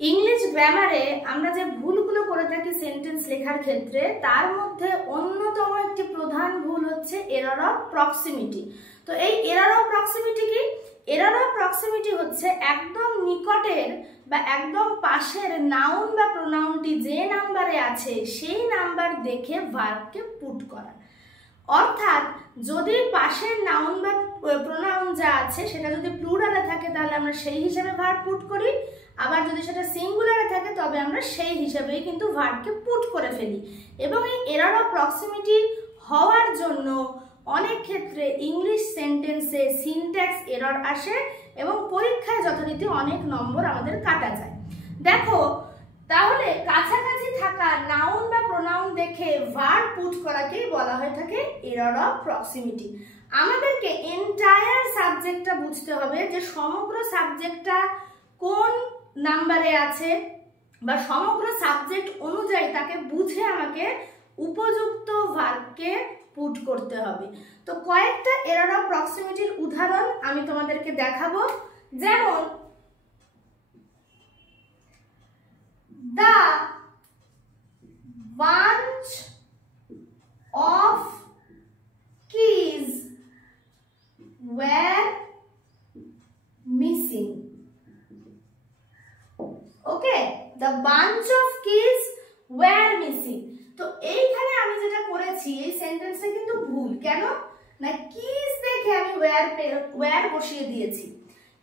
English গ্রামারে আমরা যে ভুলগুলো করে থাকি সেন্টেন্স লেখার ক্ষেত্রে, তার মধ্যে অন্যতম একটি প্রধান ভুল হচ্ছে এরর অফ প্রক্সিমিটি। তো এই এরর অফ প্রক্সিমিটি কি? এরর অফ প্রক্সিমিটি হচ্ছে একদম নিকটের বা একদম পাশের নাউন বা প্রোনাউনটি যে নাম্বারে আছে সেই নাম্বার দেখে ভার্বকে পুট করা। অর্থাৎ যদি পাশের নাউন বা প্রোনাউন যা আছে সেটা যদি প্লুরালে থাকে তাহলে আমরা সেই হিসেবে ভার্ব পুট করি, আবার যদি সেটা সিঙ্গুলারে থাকে তবে আমরা সেই হিসেবেই কিন্তু ভার্বকে পুট করে ফেলি। এবং এই এরর অফ প্রক্সিমিটি হওয়ার জন্য অনেক ক্ষেত্রে ইংলিশ সেন্টেন্সে সিনট্যাক্স এরর আসে এবং পরীক্ষায় যথারীতি অনেক নম্বর আমাদের কাটা যায়। দেখো, তাহলে কাছাকাছি থাকা নাউন বা প্রোনাউন দেখে ভার্ব পুট করাকেই বলা হয়ে থাকে এরর অফ প্রক্সিমিটি। আমাদেরকে এন্টায়ার সাবজেক্টটা বুঝতে হবে যে সমগ্র সাবজেক্টটা কোন নাম্বারে আছে বা সমগ্র সাবজেক্ট অনুযায়ী তাকে বুঝে আমাকে উপযুক্ত ভার্বকে পুট করতে হবে। তো কয়েকটা এরর অফ প্রক্সিমিটির উদাহরণ আমি তোমাদেরকে দেখাবো। যেমন the bunch of keys were missing. Okay, the bunch of keys were missing. তো এইখানে আমি যেটা করেছি এই সেন্টেন্সে কিন্তু ভুল। কেন না, কিজ দেখে আমি ওয়্যার বসিয়ে দিয়েছি।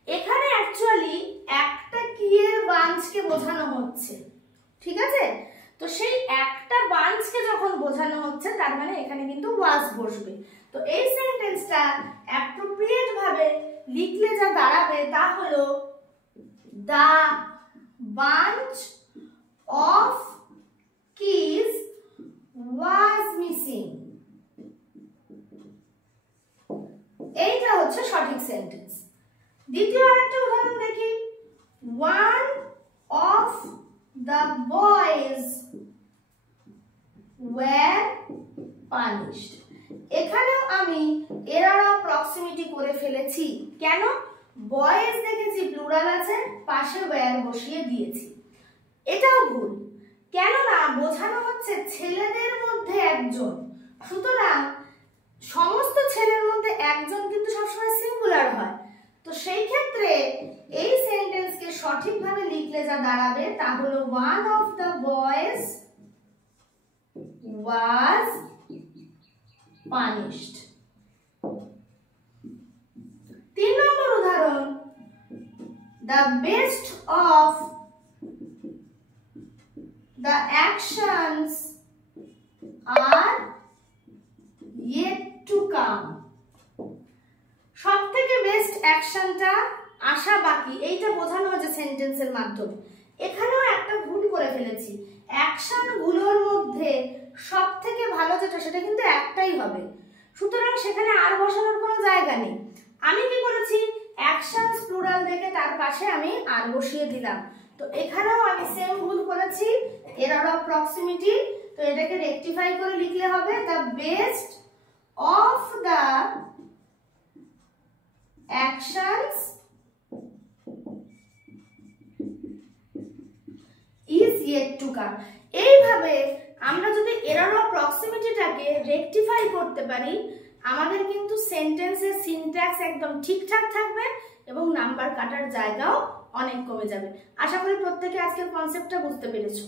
এখানে অ্যাকচুয়ালি একটা কি এর বাঞ্চকে বোঝানো হচ্ছে, ঠিক আছে? তো সেই একটা বাঞ্চকে যখন বোঝানো হচ্ছে তার মানে এখানে কিন্তু ওয়াজ বসবে। তো এই সেন্টেন্সটা অ্যাপ্রোপ্রিয়েট ভাবে লিখলে যা দাঁড়াবে তা হলো the bunch of keys was missing. এইটা হচ্ছে সঠিক সেন্টেন্স। দ্বিতীয় আরেকটা উদাহরণ দেখি। One of the boys were punished. এখানেও আমি এরর অফ প্রক্সিমিটি করে ফেলেছি। কেন? বয়েজ দেখেছি প্লুরাল আছে, পাশে ওয়্যার বসিয়ে দিয়েছি। এটাও ভুল। কেননা বোঝানো হচ্ছে ছেলেদের মধ্যে একজন, সুতরাং সমস্ত ছেলের মধ্যে একজন কিন্তু সবসময় সিঙ্গুলার হয়। তো সেই ক্ষেত্রে এই সেন্টেন্সকে সঠিকভাবে লিখলে যা দাঁড়াবে তা হলো one of the boys was punished. 3 নম্বর উদাহরণ, the best of the actions are yet to come. সবথেকে বেস্ট অ্যাকশনটা আসা বাকি, এইটা বোঝানো হচ্ছে সেন্টেন্সের মাধ্যমে। এখানেও একটা ভুল করে ফেলেছি। অ্যাকশন গুলোর মধ্যে সবথেকে ভালো যেটা সেটা কিন্তু একটাই হবে, সুতরাং সেখানে আর বসানোর কোনো জায়গা নেই। আমি কি করেছি, অ্যাকশনস প্লুরাল দেখে তার পাশে আমি আর বসিয়ে দিলাম। তো এখানেও আমি সেম ভুল করেছি, এরর অফ প্রক্সিমিটি। তো এটাকে রেকটিফাই করে লিখলে হবে the best of the actions is yet to come. এইভাবে আমরা যদি এরর অফ প্রক্সিমিটিটাকে রেকটিফাই করতে পারি, আমাদের কিন্তু সেন্টেন্সের সিনট্যাক্স একদম ঠিকঠাক থাকবে এবং নাম্বার কাটার জায়গাও অনেক কমে যাবে। আশা করি প্রত্যেকে আজকের কনসেপ্টটা বুঝতে পেরেছো।